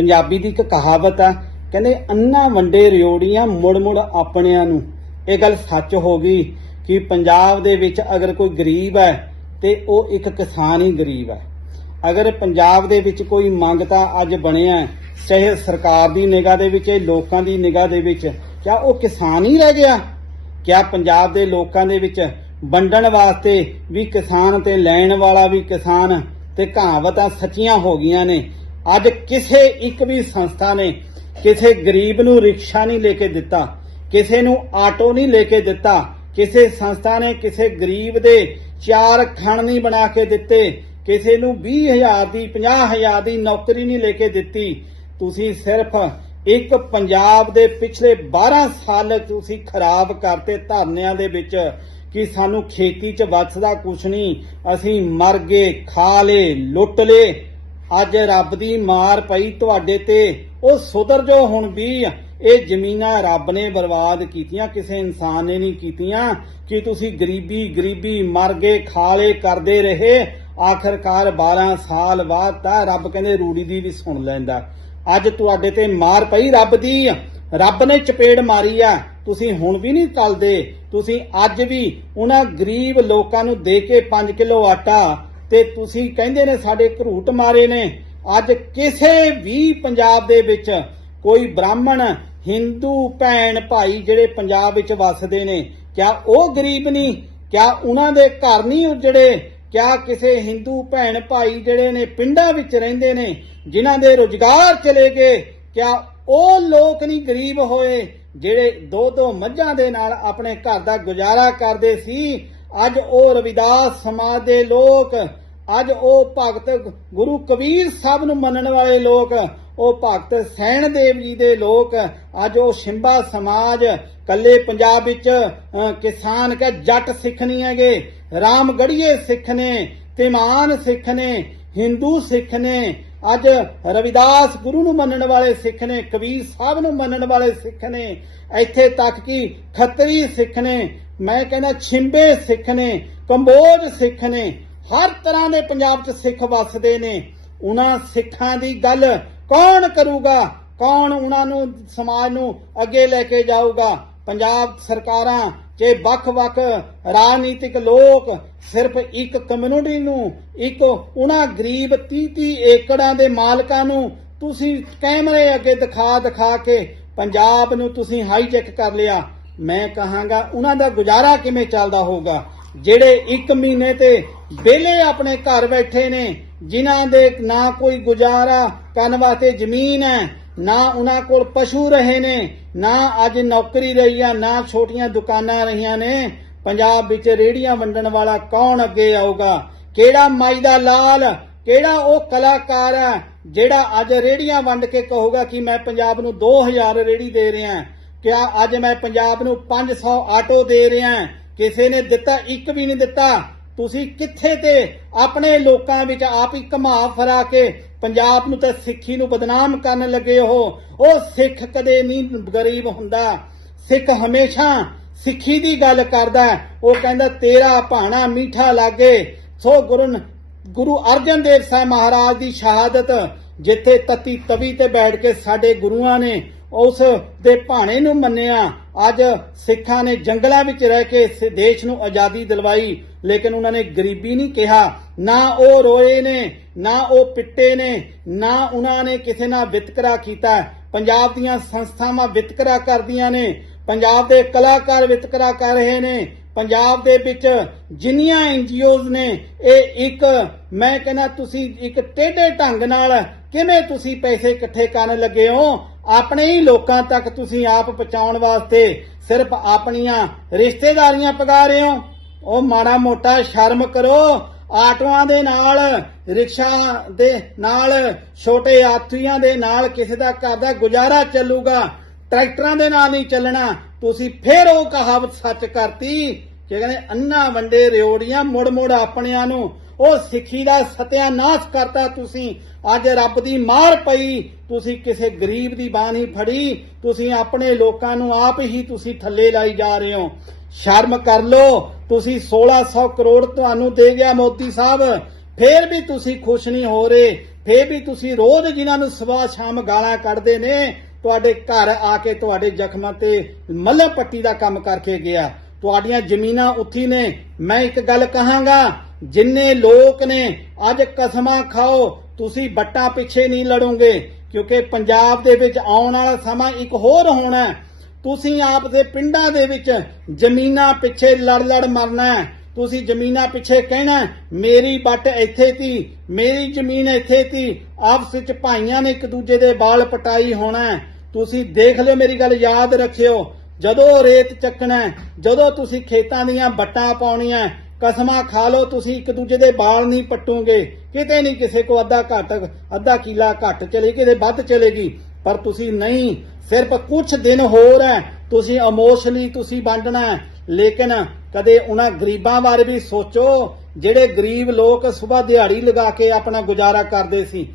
ਪੰਜਾਬੀ ਦੀ ਇੱਕ ਕਹਾਵਤ ਆ, ਕਹਿੰਦੇ ਅੰਨਾ ਵੰਡੇ ਰਿਓੜੀਆਂ ਮੁੜ ਮੁੜ ਆਪਣਿਆਂ ਨੂੰ। ਇਹ ਗੱਲ ਸੱਚ ਹੋ ਗਈ ਕਿ ਪੰਜਾਬ ਦੇ ਵਿੱਚ ਅਗਰ ਕੋਈ ਗਰੀਬ ਹੈ ਤੇ ਉਹ ਇੱਕ ਕਿਸਾਨ ਹੀ ਗਰੀਬ ਹੈ। ਅਗਰ ਪੰਜਾਬ ਦੇ ਵਿੱਚ ਕੋਈ ਮੰਗਤਾ ਅੱਜ ਬਣਿਆ ਚਾਹੇ ਸਰਕਾਰ ਦੀ ਨਿਗਾਹ ਦੇ ਵਿੱਚ, ਚਾਹੇ ਲੋਕਾਂ ਦੀ ਨਿਗਾਹ ਦੇ ਵਿੱਚ, ਕਿਆ ਉਹ ਕਿਸਾਨ ਹੀ ਰਹਿ ਗਿਆ? ਕਿਆ ਪੰਜਾਬ ਦੇ ਲੋਕਾਂ ਦੇ ਵਿੱਚ ਵੰਡਣ ਵਾਸਤੇ ਵੀ ਕਿਸਾਨ ਤੇ ਲੈਣ ਵਾਲਾ ਵੀ ਕਿਸਾਨ ਤੇ ਕਹਾਵਤਾਂ ਸੱਚੀਆਂ ਹੋ ਗਈਆਂ ਨੇ? ਅੱਜ ਕਿਸੇ ਇੱਕ ਵੀ ਸੰਸਥਾ ਨੇ ਕਿਸੇ ਗਰੀਬ ਨੂੰ ਰਿਕਸ਼ਾ ਨਹੀਂ ਲੈ ਕੇ ਦਿੱਤਾ, ਕਿਸੇ ਨੂੰ ਆਟੋ ਨਹੀਂ ਲੈ ਕੇ ਦਿੱਤਾ, ਕਿਸੇ ਸੰਸਥਾ ਨੇ ਕਿਸੇ ਗਰੀਬ ਦੇ ਚਾਰ ਖਣ ਨਹੀਂ ਬਣਾ ਕੇ ਦਿੱਤੇ, ਕਿਸੇ ਨੂੰ 20000 ਦੀ 50000 ਦੀ ਨੌਕਰੀ ਨਹੀਂ ਲੈ ਕੇ ਦਿੱਤੀ, ਤੁਸੀਂ ਸਿਰਫ ਇੱਕ ਪੰਜਾਬ ਦੇ ਪਿਛਲੇ 12 ਸਾਲ ਤੁਸੀਂ ਖਰਾਬ ਕਰਤੇ ਧਰਨਿਆਂ ਦੇ ਵਿੱਚ ਕਿ ਸਾਨੂੰ ਖੇਤੀ 'ਚ ਵੱਸਦਾ ਕੁਛ ਨਹੀਂ, ਅਸੀਂ ਮਰ ਗਏ, ਖਾ ਲਏ, ਲੁੱਟ ਲਏ। ਅੱਜ ਰੱਬ ਦੀ ਮਾਰ ਪਈ ਤੁਹਾਡੇ ਤੇ। ਉਹ ਸੁਧਰ ਜੋ ਹੁਣ ਵੀ। ਇਹ ਜ਼ਮੀਨਾਂ ਰੱਬ ਨੇ ਬਰਬਾਦ ਕੀਤੀਆਂ, ਕਿਸੇ ਇਨਸਾਨ ਨੇ ਨਹੀਂ ਕੀਤੀਆਂ। ਕਿ ਤੁਸੀਂ ਗਰੀਬੀ ਗਰੀਬੀ ਮਰ ਗਏ, ਖਾਲੇ ਕਰਦੇ ਰਹੇ। ਆਖਰਕਾਰ 12 ਸਾਲ ਬਾਅਦ ਤਾਂ ਰੱਬ ਕਹਿੰਦੇ ਰੂੜੀ ਦੀ ਵੀ ਸੁਣ ਲੈਂਦਾ। ਅੱਜ ਤੁਹਾਡੇ ਤੇ ਮਾਰ ਪਈ ਰੱਬ ਦੀ। ਰੱਬ ਨੇ ਚਪੇੜ ਮਾਰੀ ਆ। ਤੁਸੀਂ ਹੁਣ ਵੀ ਨਹੀਂ ਟਲਦੇ। ਤੁਸੀਂ ਅੱਜ ਵੀ ਉਹਨਾਂ ਗਰੀਬ ਲੋਕਾਂ ਨੂੰ ਦੇ ਕੇ 5 ਕਿਲੋ ਆਟਾ ਤੇ ਤੁਸੀਂ ਕਹਿੰਦੇ ਨੇ ਸਾਡੇ ਘਰੂਟ ਮਾਰੇ ਨੇ। ਅੱਜ ਕਿਸੇ ਵੀ ਪੰਜਾਬ ਦੇ ਵਿੱਚ ਕੋਈ ਬ੍ਰਾਹਮਣ, ਹਿੰਦੂ ਭੈਣ ਭਾਈ ਜਿਹੜੇ ਪੰਜਾਬ ਵਿੱਚ ਵੱਸਦੇ ਨੇ, ਕਿਆ ਉਹ ਗਰੀਬ ਨਹੀਂ ਕਿਆ ਉਹਨਾਂ ਦੇ ਘਰ ਨਹੀਂ ਉਜੜੇ? ਕਿਆ ਕਿਸੇ ਹਿੰਦੂ ਭੈਣ ਭਾਈ ਜਿਹੜੇ ਨੇ ਪਿੰਡਾਂ ਵਿੱਚ ਰਹਿੰਦੇ ਨੇ, ਜਿਨ੍ਹਾਂ ਦੇ ਰੁਜ਼ਗਾਰ ਚਲੇ ਗਏ, ਕਿਆ ਉਹ ਲੋਕ ਨਹੀਂ ਗਰੀਬ ਹੋਏ, ਜਿਹੜੇ ਦੋ ਦੋ ਮੱਝਾਂ ਦੇ ਨਾਲ ਆਪਣੇ ਘਰ ਦਾ ਗੁਜ਼ਾਰਾ ਕਰਦੇ ਸੀ? ਅੱਜ ਉਹ ਰਵਿਦਾਸ ਸਮਾਜ ਦੇ ਲੋਕ ਅੱਜ ਉਹ ਭਗਤ ਗੁਰੂ ਕਬੀਰ ਸਾਹਿਬ ਨੂੰ ਮੰਨਣ ਵਾਲੇ ਲੋਕ, ਉਹ ਭਗਤ ਸੈਣ ਦੇਵ ਜੀ ਦੇ ਲੋਕ, ਅੱਜ ਉਹ ਸ਼ਿੰਬਾ ਸਮਾਜ, ਕੱਲੇ ਪੰਜਾਬ ਵਿੱਚ ਕਿਸਾਨ ਕਹ ਜੱਟ ਸਿੱਖ ਨਹੀਂ ਹੈਗੇ, ਰਾਮਗੜੀਏ ਸਿੱਖ ਨੇ, ਤਿਮਾਨ ਸਿੱਖ ਨੇ, ਹਿੰਦੂ ਸਿੱਖ ਨੇ, ਅੱਜ ਰਵਿਦਾਸ ਗੁਰੂ ਨੂੰ ਮੰਨਣ ਵਾਲੇ ਸਿੱਖ ਨੇ, ਕਬੀਰ ਸਾਹਿਬ ਨੂੰ ਮੰਨਣ ਵਾਲੇ ਸਿੱਖ ਨੇ, ਇੱਥੇ ਤੱਕ ਕਿ ਖੱਤਰੀ ਸਿੱਖ ਨੇ, ਮੈਂ ਕਹਿੰਦਾ ਛਿੰਬੇ ਸਿੱਖ ਨੇ, ਕੰਬੋਜ ਸਿੱਖ ਨੇ ਹਰ ਤਰ੍ਹਾਂ ਦੇ ਪੰਜਾਬ 'ਚ ਸਿੱਖ ਵੱਸਦੇ ਨੇ। ਉਹਨਾਂ ਸਿੱਖਾਂ ਦੀ ਗੱਲ ਕੌਣ ਕਰੂਗਾ? ਕੌਣ ਉਹਨਾਂ ਨੂੰ, ਸਮਾਜ ਨੂੰ ਅੱਗੇ ਲੈ ਕੇ ਜਾਊਗਾ? ਪੰਜਾਬ ਸਰਕਾਰਾਂ, ਜੇ ਵੱਖ-ਵੱਖ ਰਾਜਨੀਤਿਕ ਲੋਕ ਸਿਰਫ ਇੱਕ ਕਮਿਊਨਿਟੀ ਨੂੰ, ਇੱਕ ਉਹਨਾਂ ਗਰੀਬ 30-30 ਏਕੜਾਂ ਦੇ ਮਾਲਕਾਂ ਨੂੰ ਤੁਸੀਂ ਕੈਮਰੇ ਅੱਗੇ ਦਿਖਾ ਦਿਖਾ ਕੇ ਪੰਜਾਬ ਨੂੰ ਤੁਸੀਂ ਹਾਈਜੈਕ ਕਰ ਲਿਆ, ਮੈਂ ਕਹਾਂਗਾ ਉਹਨਾਂ ਦਾ ਗੁਜ਼ਾਰਾ ਕਿਵੇਂ ਚੱਲਦਾ ਹੋਊਗਾ? ਜਿਹੜੇ 1 ਮਹੀਨੇ ਤੇ ਵਿਹਲੇ ਆਪਣੇ ਘਰ ਬੈਠੇ ਨੇ, ਜਿਨ੍ਹਾਂ ਦੇ ਨਾ ਕੋਈ ਗੁਜ਼ਾਰਾ ਕਰਨ ਵਾਸਤੇ ਜ਼ਮੀਨ ਹੈ, ਨਾ ਉਹਨਾਂ ਕੋਲ ਪਸ਼ੂ ਰਹੇ ਨੇ, ਨਾ ਅੱਜ ਨੌਕਰੀ ਰਹੀ ਆ, ਨਾ ਛੋਟੀਆਂ ਦੁਕਾਨਾਂ ਰਹੀਆਂ ਨੇ, ਪੰਜਾਬ ਵਿੱਚ ਰੇੜੀਆਂ ਵੰਡਣ ਵਾਲਾ ਕੌਣ ਅੱਗੇ ਆਊਗਾ? ਕਿਹੜਾ ਮਾਈ ਦਾ ਲਾਲ? ਕਿਹੜਾ ਉਹ ਕਲਾਕਾਰ ਹੈ, ਜਿਹੜਾ ਅੱਜ ਰੇੜੀਆਂ ਵੰਡ ਕੇ ਕਹੂਗਾ ਕਿ ਮੈਂ ਪੰਜਾਬ ਨੂੰ 2000 ਰੇੜੀ ਦੇ ਰਿਹਾ ਕਿਆ ਅੱਜ ਮੈਂ ਪੰਜਾਬ ਨੂੰ 500 ਆਟੋ ਦੇ ਰਿਹਾ ਕਿਸੇ ਨੇ ਦਿੱਤਾ, ਇੱਕ ਵੀ ਨਹੀਂ ਦਿੱਤਾ। ਤੁਸੀਂ ਕਿੱਥੇ ਤੇ ਆਪਣੇ ਲੋਕਾਂ ਵਿੱਚ ਆਪ ਹੀ ਘਮਾ ਫਰਾ ਕੇ ਪੰਜਾਬ ਨੂੰ ਤੇ ਸਿੱਖੀ ਨੂੰ ਬਦਨਾਮ ਕਰਨ ਲੱਗੇ ਹੋ? ਉਹ ਸਿੱਖ ਕਦੇ ਨਹੀਂ ਗਰੀਬ ਹੁੰਦਾ। ਸਿੱਖ ਹਮੇਸ਼ਾ ਸਿੱਖੀ ਦੀ ਗੱਲ ਕਰਦਾ ਉਹ ਕਹਿੰਦਾ, ਤੇਰਾ ਭਾਣਾ ਮੀਠਾ ਲਾਗੇ। ਸੋ ਗੁਰੂ ਗੁਰੂ ਅਰਜਨ ਦੇਵ ਸਾਹਿਬ ਮਹਾਰਾਜ ਦੀ ਸ਼ਹਾਦਤ ਜਿੱਥੇ ਤਤੀ ਤਵੀ ਤੇ ਬੈਠ ਕੇ ਸਾਡੇ ਗੁਰੂਆਂ ਨੇ ਉਸ ਦੇ ਭਾਣੇ ਨੂੰ ਮੰਨਿਆ। ਅੱਜ ਸਿੱਖਾਂ ਨੇ ਜੰਗਲਾਂ ਵਿੱਚ ਰਹਿ ਕੇ ਇਸ ਦੇਸ਼ ਨੂੰ ਆਜ਼ਾਦੀ ਦਿਲਵਾਈ, ਲੇਕਿਨ ਉਹਨਾਂ ਨੇ ਗਰੀਬੀ ਨਹੀਂ ਕਿਹਾ। ਨਾ ਉਹ ਰੋਏ ਨੇ, ਨਾ ਉਹ ਪਿੱਟੇ ਨੇ, ਨਾ ਉਹਨਾਂ ਨੇ ਕਿਸੇ ਨਾਲ ਵਿਤਕਰਾ ਕੀਤਾ। ਪੰਜਾਬ ਦੀਆਂ ਸੰਸਥਾਵਾਂ ਵਿਤਕਰਾ ਕਰਦੀਆਂ ਨੇ। ਪੰਜਾਬ ਦੇ ਕਲਾਕਾਰ ਵਿਤਕਰਾ ਕਰ ਰਹੇ ਨੇ। ਪੰਜਾਬ ਦੇ ਵਿੱਚ ਜਿੰਨੀਆਂ ਐਨਜੀਓਜ਼ ਨੇ, ਇਹ ਇੱਕ, ਮੈਂ ਕਹਿੰਦਾ ਤੁਸੀਂ ਇੱਕ ਟੇਢੇ ਢੰਗ ਨਾਲ ਕਿਵੇਂ ਤੁਸੀਂ ਪੈਸੇ ਇਕੱਠੇ ਕਰਨ ਲੱਗੇ ਹੋ? ਆਪਣੇ ਹੀ ਲੋਕਾਂ ਤੱਕ ਤੁਸੀਂ ਆਪ ਪਹੁੰਚਾਉਣ ਵਾਸਤੇ ਸਿਰਫ ਆਪਣੀਆਂ ਰਿਸ਼ਤੇਦਾਰੀਆਂ ਪਗਾ ਰਹੇ ਹੋ। ਉਹ ਮਾੜਾ ਮੋਟਾ ਸ਼ਰਮ ਕਰੋ। ਆਟੋਆਂ ਦੇ ਨਾਲ, ਰਿਕਸ਼ਾ ਦੇ ਨਾਲ, ਛੋਟੇ ਆਥੀਆਂ ਦੇ ਨਾਲ ਕਿਸੇ ਦਾ ਘਰ ਦਾ ਗੁਜ਼ਾਰਾ ਚੱਲੂਗਾ। ਟਰੈਕਟਰਾਂ ਦੇ ਨਾਲ ਨਹੀਂ ਚੱਲਣਾ। ਤੁਸੀਂ ਫੇਰ ਉਹ ਕਹਾਵਤ ਸੱਚ ਕਰਤੀ ਕਿ ਕਹਿੰਦੇ, ਅੰਨਾ ਵੰਡੇ ਰਿਓੜੀਆਂ, ਮੁੜ ਮੁੜ ਆਪਣਿਆਂ ਨੂੰ। ਉਹ ਸਿੱਖੀ ਦਾ ਸਤਿਆਨਾਸ਼ ਕਰਤਾ ਤੁਸੀਂ। ਅੱਜ ਰੱਬ ਦੀ ਮਾਰ ਪਈ। ਤੁਸੀਂ ਕਿਸੇ ਗਰੀਬ ਦੀ ਬਾਹ ਨਹੀਂ ਫੜੀ। ਤੁਸੀਂ ਆਪਣੇ ਲੋਕਾਂ ਨੂੰ ਆਪ ਹੀ ਤੁਸੀਂ ਥੱਲੇ ਲਾਈ ਜਾ ਰਹੇ ਹੋ। ਸ਼ਰਮ ਕਰ ਲੋ ਤੁਸੀਂ 1600 ਕਰੋੜ ਤੁਹਾਨੂੰ ਦੇ ਗਿਆ ਮੋਦੀ ਸਾਹਿਬ। ਫੇਰ ਵੀ ਤੁਸੀਂ ਖੁਸ਼ ਨਹੀਂ ਹੋ ਰਹੇ। ਫੇਰ ਵੀ ਤੁਸੀਂ ਰੋਜ਼ ਜਿਨ੍ਹਾਂ ਨੂੰ ਸਵੇਰ ਸ਼ਾਮ ਗਾਲਾਂ ਕੱਢਦੇ ਨੇ ਤੁਹਾਡੇ ਘਰ ਆ ਕੇ ਤੁਹਾਡੇ ਜ਼ਖਮਾਂ ਤੇ ਮੱਲਾ ਪੱਟੀ ਦਾ ਕੰਮ ਕਰਕੇ ਗਿਆ। ਤੁਹਾਡੀਆਂ ਜ਼ਮੀਨਾਂ ਉੱਥੀ ਨੇ। ਮੈਂ ਇੱਕ ਗੱਲ ਕਹਾਂਗਾ, ਜਿੰਨੇ ਲੋਕ ਨੇ, ਅੱਜ ਕਸਮਾਂ ਖਾਓ, ਤੁਸੀਂ ਬੱਟਾਂ ਪਿੱਛੇ ਨਹੀਂ ਲੜੋਗੇ, ਕਿਉਂਕਿ ਪੰਜਾਬ ਦੇ ਵਿੱਚ ਆਉਣ ਵਾਲਾ ਸਮਾਂ ਇੱਕ ਹੋਰ ਹੋਣਾ ਤੁਸੀਂ ਆਪ ਦੇ ਪਿੰਡਾਂ ਦੇ ਵਿੱਚ ਜ਼ਮੀਨਾਂ ਪਿੱਛੇ ਲੜ ਲੜ ਮਰਨਾ ਹੈ। ਤੁਸੀਂ ਜ਼ਮੀਨਾਂ ਪਿੱਛੇ ਕਹਿਣਾ ਮੇਰੀ ਬੱਟ ਇੱਥੇ ਤੀ, ਮੇਰੀ ਜ਼ਮੀਨ ਇੱਥੇ ਤੀ, ਆਪਸ ਵਿੱਚ ਭਾਈਆਂ ਨੇ ਇੱਕ ਦੂਜੇ ਦੇ ਬਾਲ ਪਟਾਈ ਹੋਣਾ ਤੁਸੀਂ ਦੇਖ ਲਿਓ ਮੇਰੀ ਗੱਲ, ਯਾਦ ਰੱਖਿਓ, ਜਦੋਂ ਰੇਤ ਚੱਕਣਾ ਜਦੋਂ ਤੁਸੀਂ ਖੇਤਾਂ ਦੀਆਂ ਬੱਟਾਂ ਪਾਉਣੀਆਂ ਕਸਮਾਂ ਖਾ ਲਓ, ਤੁਸੀਂ ਇੱਕ ਦੂਜੇ ਦੇ ਬਾਲ ਨਹੀਂ ਪੱਟੋਗੇ। ਕਿਤੇ ਨਹੀਂ ਕਿਸੇ ਕੋ ਅੱਧਾ ਘੱਟ, ਅੱਧਾ ਕਿਲਾ ਘੱਟ ਚਲੇ, ਕਿਤੇ ਵੱਧ ਚਲੇਗੀ। ਪਰ ਤੁਸੀਂ ਨਹੀਂ, ਸਿਰਫ ਕੁਝ ਦਿਨ ਹੋਰ ਹੈ, ਤੁਸੀਂ ਇਮੋਸ਼ਨਲੀ ਤੁਸੀਂ ਵੰਡਣਾ ਹੈ। ਲੇਕਿਨ ਕਦੇ ਉਹਨਾਂ ਗਰੀਬਾਂ ਬਾਰੇ ਵੀ ਸੋਚੋ, ਜਿਹੜੇ ਗਰੀਬ ਲੋਕ ਸਵੇਰ ਦਿਹਾੜੀ ਲਗਾ ਕੇ ਆਪਣਾ ਗੁਜ਼ਾਰਾ ਕਰਦੇ ਸੀ।